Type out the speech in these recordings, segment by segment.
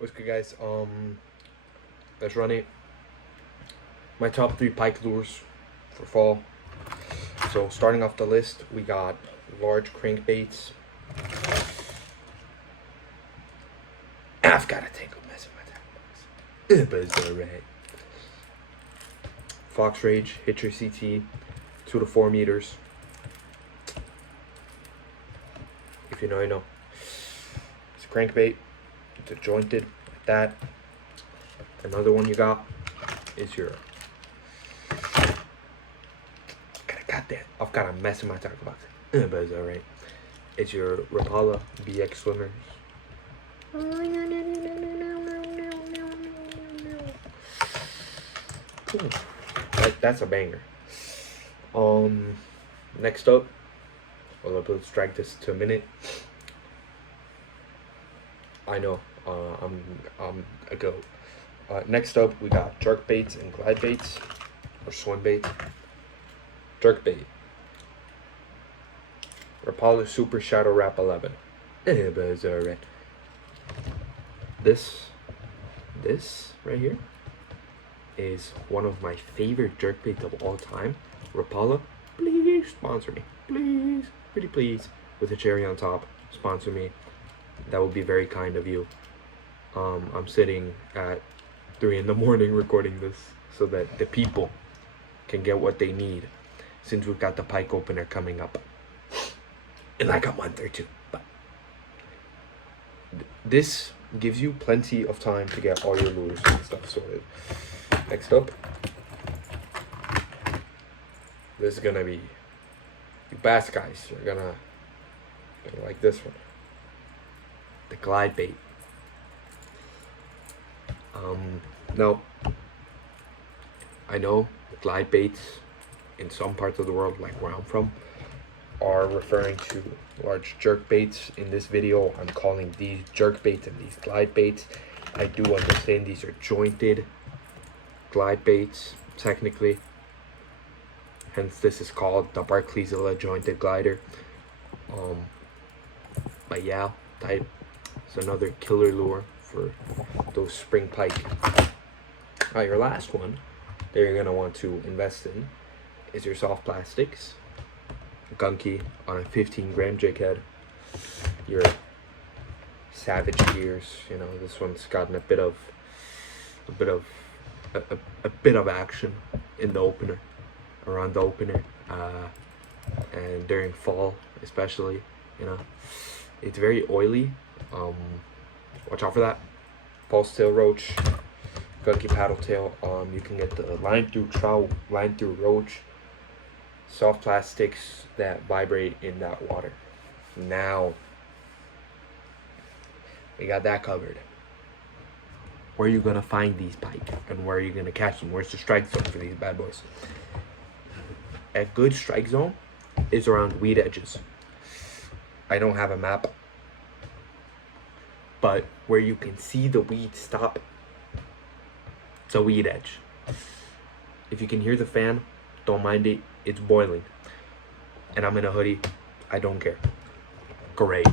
What's good, guys? Let's run it. My top 3 pike lures for fall. So starting off the list, we got large crankbaits. I've got to take a mess with my tackle box. But it's alright. Fox Rage, hit your CT, 2 to 4 meters. If you know, you know. It's a crankbait. It's a jointed like that. Another one you got is your. I've got a mess in my tackle box. But it's alright. It's your Rapala BX swimmers. That's a banger. Next up, let's drag this to a minute. I know, I'm a goat. Next up, we got jerk baits and glide baits, or swim baits. Jerk bait. Rapala Super Shadow Wrap 11. But it's alright. This right here is one of my favorite jerk baits of all time. Rapala, please sponsor me. Please, pretty please. With a cherry on top, sponsor me. That would be very kind of you. I'm sitting at 3 in the morning recording this so that the people can get what they need, since we've got the pike opener coming up in like a month or two. But this gives you plenty of time to get all your lures and stuff sorted. Next up, this is gonna be, you bass guys, you're gonna like this one, the glide bait. Now I know glide baits in some parts of the world, like where I'm from, are referring to large jerk baits. In this video, I'm calling these jerk baits and these glide baits. I do understand these are jointed glide baits, technically. Hence, this is called the Barclayzilla jointed glider. But yeah, type. It's another killer lure for those spring pike. Your last one that you're gonna want to invest in is your soft plastics. Gunky on a 15-gram jig head. Your Savage gears. You know, this one's gotten a bit of action in the opener, around the opener, and during fall especially. You know, it's very oily. Watch out for that. Pulse tail roach, gunky paddle tail. You can get the line through trout, line through roach, soft plastics that vibrate in that water. Now we got that covered. Where are you gonna find these pike, and where are you gonna catch them? Where's the strike zone for these bad boys? A good strike zone is around weed edges. I don't have a map, but where you can see the weed stop, it's a weed edge. If you can hear the fan, don't mind it. It's boiling. And I'm in a hoodie. I don't care. Great.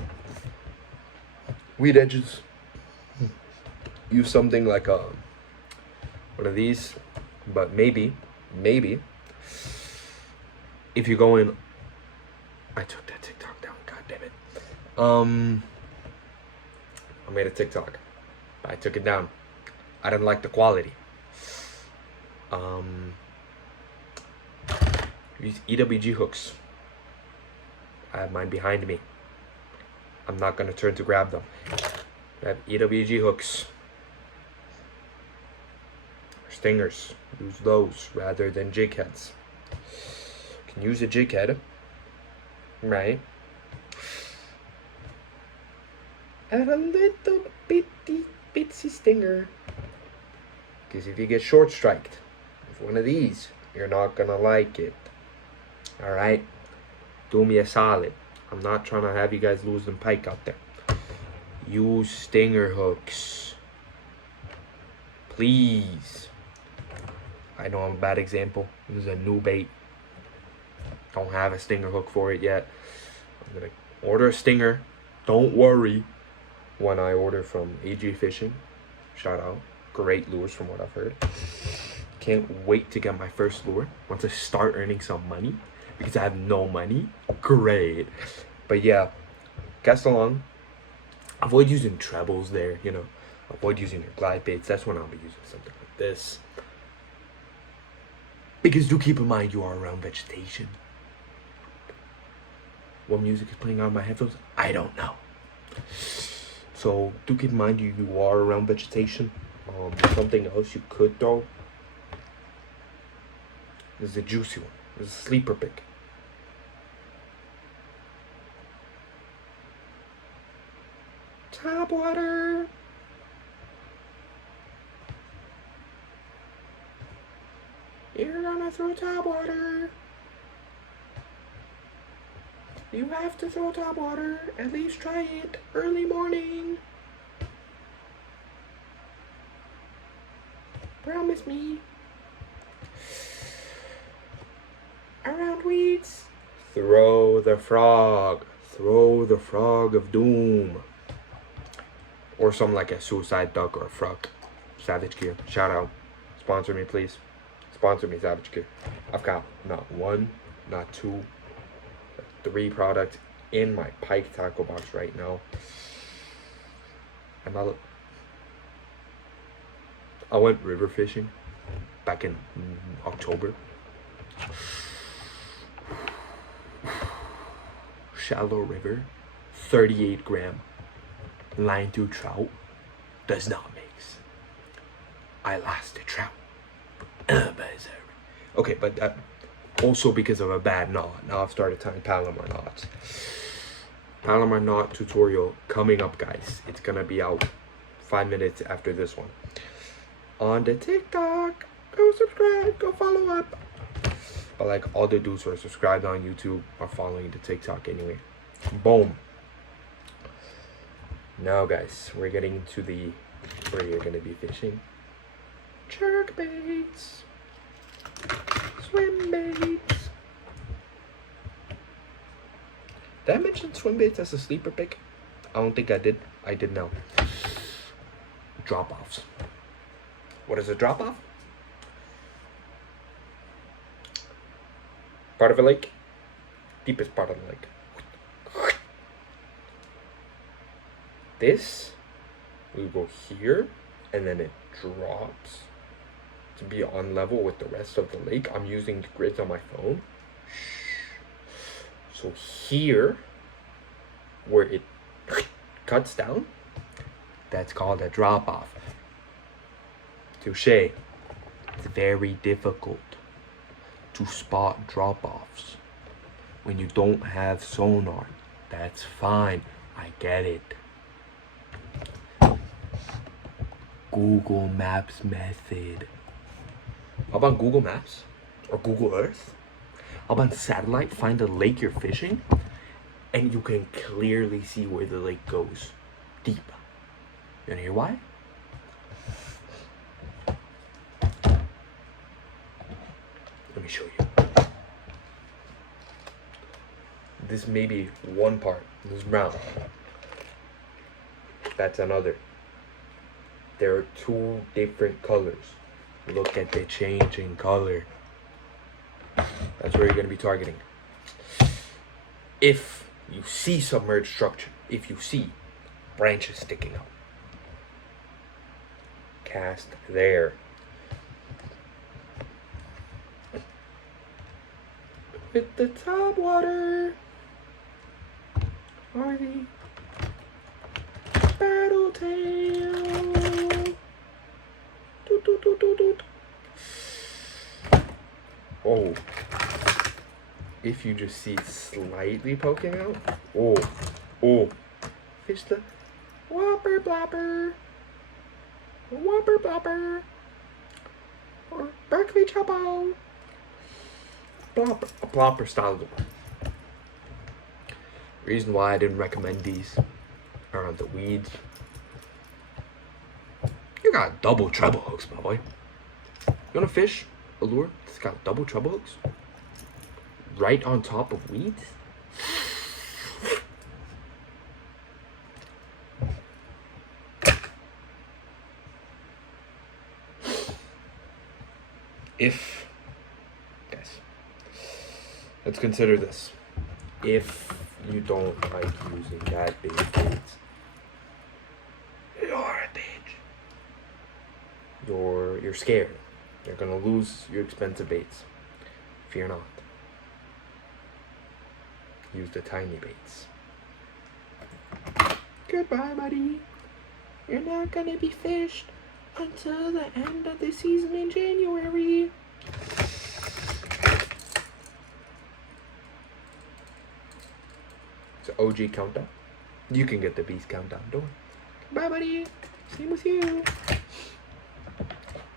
Weed edges. Use something like one of these. But maybe, if you go in, I took that TikTok down. God damn it. I made a TikTok. I took it down. I didn't like the quality. Use EWG hooks. I have mine behind me. I'm not gonna turn to grab them. I have EWG hooks. Stingers. Use those rather than jig heads. You can use a jig head, right? And a little bitsy stinger. Because if you get short striked with one of these, you're not gonna like it. Alright? Do me a solid. I'm not trying to have you guys losing pike out there. Use stinger hooks. Please. I know I'm a bad example. This is a new bait. Don't have a stinger hook for it yet. I'm gonna order a stinger. Don't worry when I order from AG Fishing. Shout out. Great lures from what I've heard. Can't wait to get my first lure once I start earning some money, because I have no money. Great. But yeah, cast along. Avoid using trebles there, you know. Avoid using your glide baits. That's when I'll be using something like this. Because do keep in mind you are around vegetation. What music is playing on my headphones? I don't know. So do keep in mind you are around vegetation. Something else you could throw. This is a juicy one. This is a sleeper pick. Top water. You're gonna throw top water. You have to throw top water. At least try it early morning. Promise me. Around weeds. Throw the frog. Throw the frog of doom. Or something like a suicide duck or a frog. Savage Gear. Shout out. Sponsor me, please. Sponsor me, Savage Gear. I've got not one, not two, but 3 products in my pike tackle box right now. And I went river fishing back in October. Shallow river, 38 gram, line through trout, does not mix. I lost a trout. Okay, but also because of a bad knot. Now I've started tying Palomar knots. Palomar knot tutorial coming up, guys. It's gonna be out 5 minutes after this one. On the TikTok, go subscribe, go follow up. But like all the dudes who are subscribed on YouTube are following the TikTok anyway. Boom. Now guys, we're getting into the where you're gonna be fishing. Jerk baits. Swim baits. Did I mention swim baits as a sleeper pick? I don't think I did. I did now. Drop offs. What is a drop off? Part of a lake. Deepest part of the lake. This will go here and then it drops to be on level with the rest of the lake. I'm using grids on my phone. So here, where it cuts down, that's called a drop off. Touche. It's very difficult to spot drop offs when you don't have sonar. That's fine. I get it. Google Maps method. How about Google Maps or Google Earth? How about satellite? Find the lake you're fishing and you can clearly see where the lake goes. Deep. You wanna hear why? Let me show you. This may be one part. This is brown. That's another. There are 2 different colors. Look at the change in color. That's where you're going to be targeting. If you see submerged structure, if you see branches sticking up, cast there. With the top water are the battle tail. Doot, doot, doot, doot, doot. Oh, if you just see it slightly poking out, oh, fish the whopper blopper, or Berkeley choppo. A plopper style. Reason why I didn't recommend these are on the weeds. You got double treble hooks, my boy. You wanna fish a lure that's got double treble hooks right on top of weeds? If, guys, let's consider this. If you don't like using that big baits, you're a bitch. You're scared. You're gonna lose your expensive baits. Fear not. Use the tiny baits. Goodbye, buddy. You're not gonna be fished until the end of the season in January. It's an OG countdown. You can get the beast countdown. Don't worry. Bye, buddy. Same with you.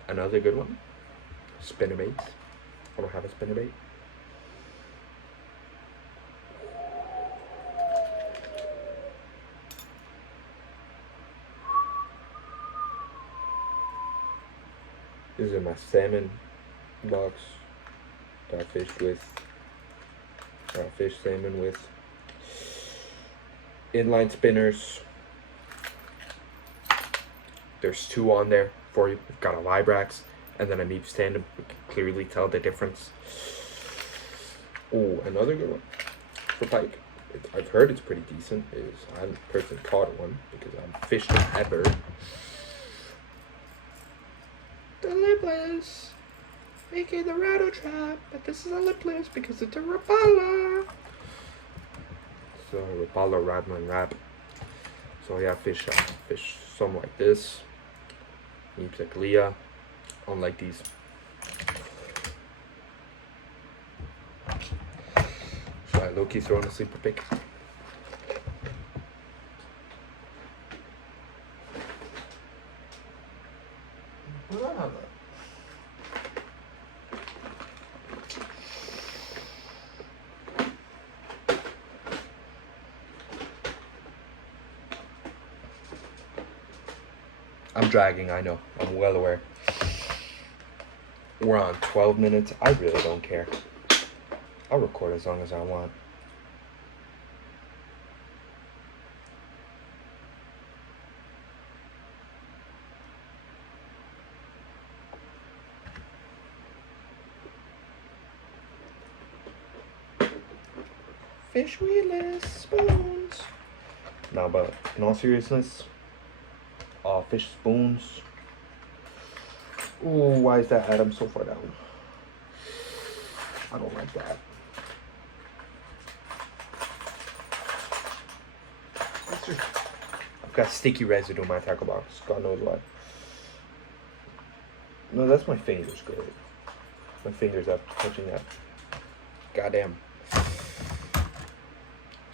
Another good one. Spinnerbaits. I don't have a spinnerbait. This is my salmon box that I fish salmon with inline spinners. There's 2 on there for you. We've got a Librax and then a Meep tandem. We can clearly tell the difference. Oh, another good one for pike. I've heard it's pretty decent. I haven't personally caught one because I haven't fished it ever. The lipless, making the rattle trap, but this is a lipless because it's a Rapala. So Rapala Radman wrap. So yeah, fish some like this. Meeps like Leah, unlike these. So I low-key throwing a sleeper pick. I'm dragging, I know. I'm well aware. We're on 12 minutes. I really don't care. I'll record as long as I want. Fish weedless spoons. Nah, but in all seriousness, fish spoons. Ooh, why is that Adam so far down? I don't like that. I've got sticky residue in my tackle box. God knows why. No, that's my fingers, good. My fingers up touching that. Goddamn.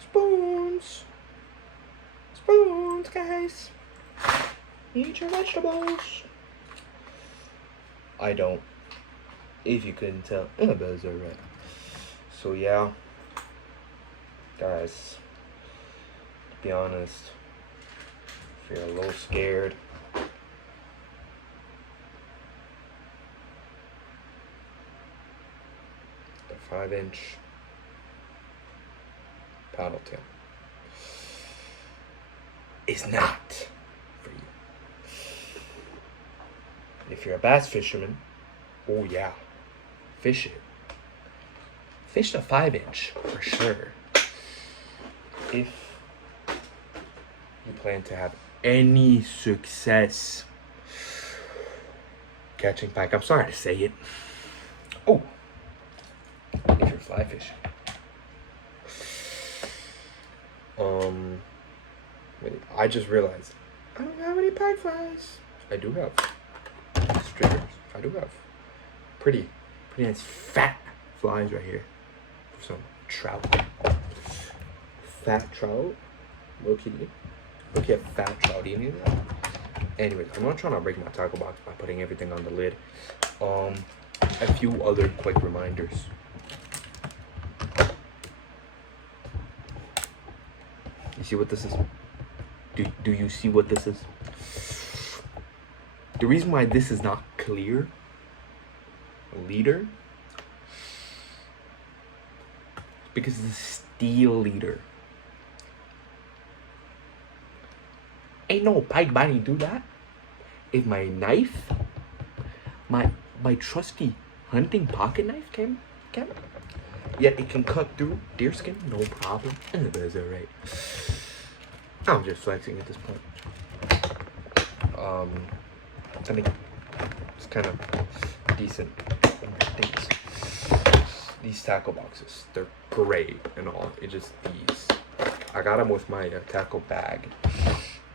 Spoons. Spoons, guys. Eat your vegetables. I don't. If you couldn't tell. Those are red. So yeah. Guys. To be honest. If you're a little scared. The 5-inch paddle tail is not for you. If you're a bass fisherman, oh yeah, fish it. Fish the 5-inch for sure. If you plan to have any success catching pike, I'm sorry to say it. Oh, if you're fly fishing. Wait, I just realized I don't have any pike flies. I do have strippers. I do have pretty nice fat flies right here for some trout. Fat trout. Look at fat trout. Do you need that? Anyways, I'm not trying to break my tackle box by putting everything on the lid. A few other quick reminders. You see what this is? Do you see what this is? The reason why this is not clear leader is because it's a steel leader. Ain't no pike biting do that. If my knife, my trusty hunting pocket knife can. Yet it can cut through deer skin, no problem. And it is alright. I'm just flexing at this point. And it's kind of decent. These tackle boxes, they're great and all. It just these. I got them with my tackle bag,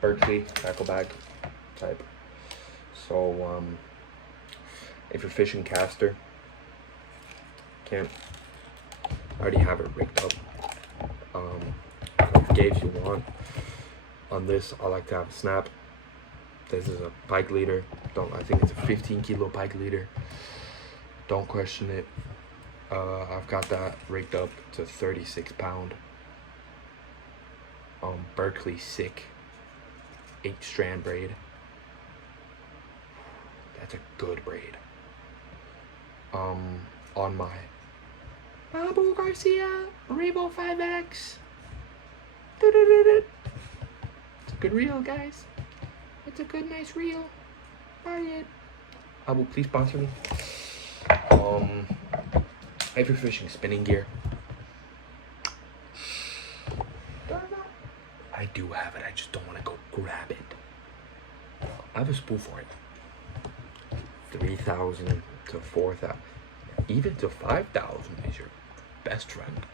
Berkeley tackle bag type. So if you're fishing caster, can't already have it rigged up. Gauge you want. On this, I like to have a snap. This is a pike leader. I think it's a 15 kilo pike leader. Don't question it. I've got that rigged up to 36 pound. Berkeley sick 8-strand braid. That's a good braid. On my Babu Garcia Rebo 5X. It's a good reel, guys. It's a good, nice reel. Buy it. Abu, please sponsor me. If you're fishing spinning gear, I do have it. I just don't want to go grab it. I have a spool for it. 3,000 to 4,000, even to 5,000 is your best friend.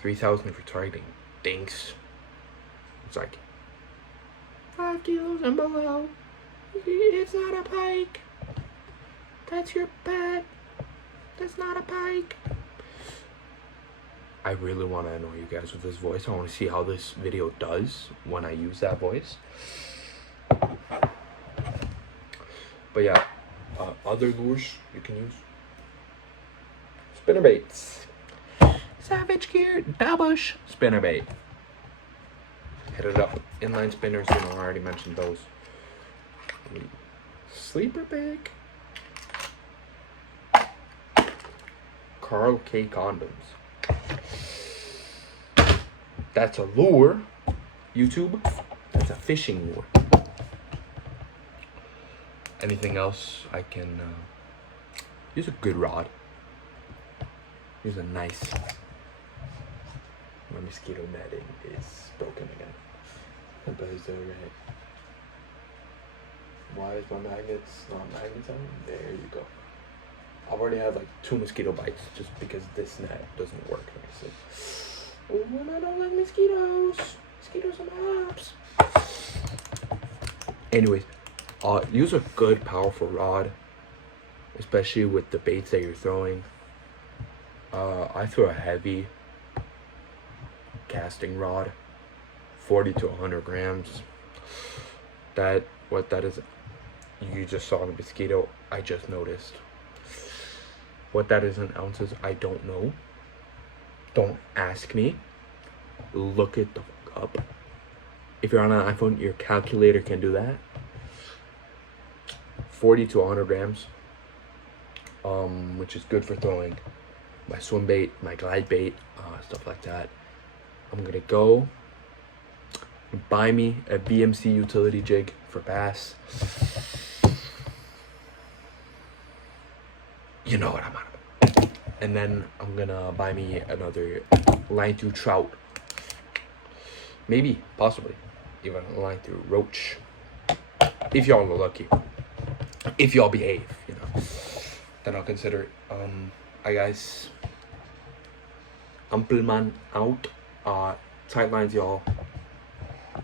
3,000 if you're targeting dinks. It's like 5 kilos and below. It's not a pike. That's your pet. That's not a pike. I really want to annoy you guys with this voice. I want to see how this video does when I use that voice. But yeah, other lures you can use. Spinnerbaits. Savage Gear Dabush spinnerbait. Hit it up. Inline spinners, you know, I already mentioned those. Sleeper bag. Carl K condoms. That's a lure. YouTube. That's a fishing lure. Anything else? I can use a good rod. Use a nice. My mosquito netting is broken again. But is that right? Why is my magnets not magnetizing? There you go. I've already had like 2 mosquito bites just because this net doesn't work nicely. Oh, I don't like mosquitoes. Mosquitoes are my ops. Anyways, use a good, powerful rod, especially with the baits that you're throwing. I throw a heavy casting rod, 40 to 100 grams. What that is, you just saw the mosquito. I just noticed. What that is in ounces, I don't know. Don't ask me. Look it the fuck up. If you're on an iPhone, your calculator can do that. 40 to 100 grams, which is good for throwing my swim bait, my glide bait, stuff like that. I'm gonna go buy me a BMC utility jig for bass. You know what I'm on about. And then I'm gonna buy me another line through trout. Maybe, possibly, even a line through roach. If y'all are lucky. If y'all behave, you know. Then I'll consider it. Hi guys. Ampelman out. Tight lines, y'all.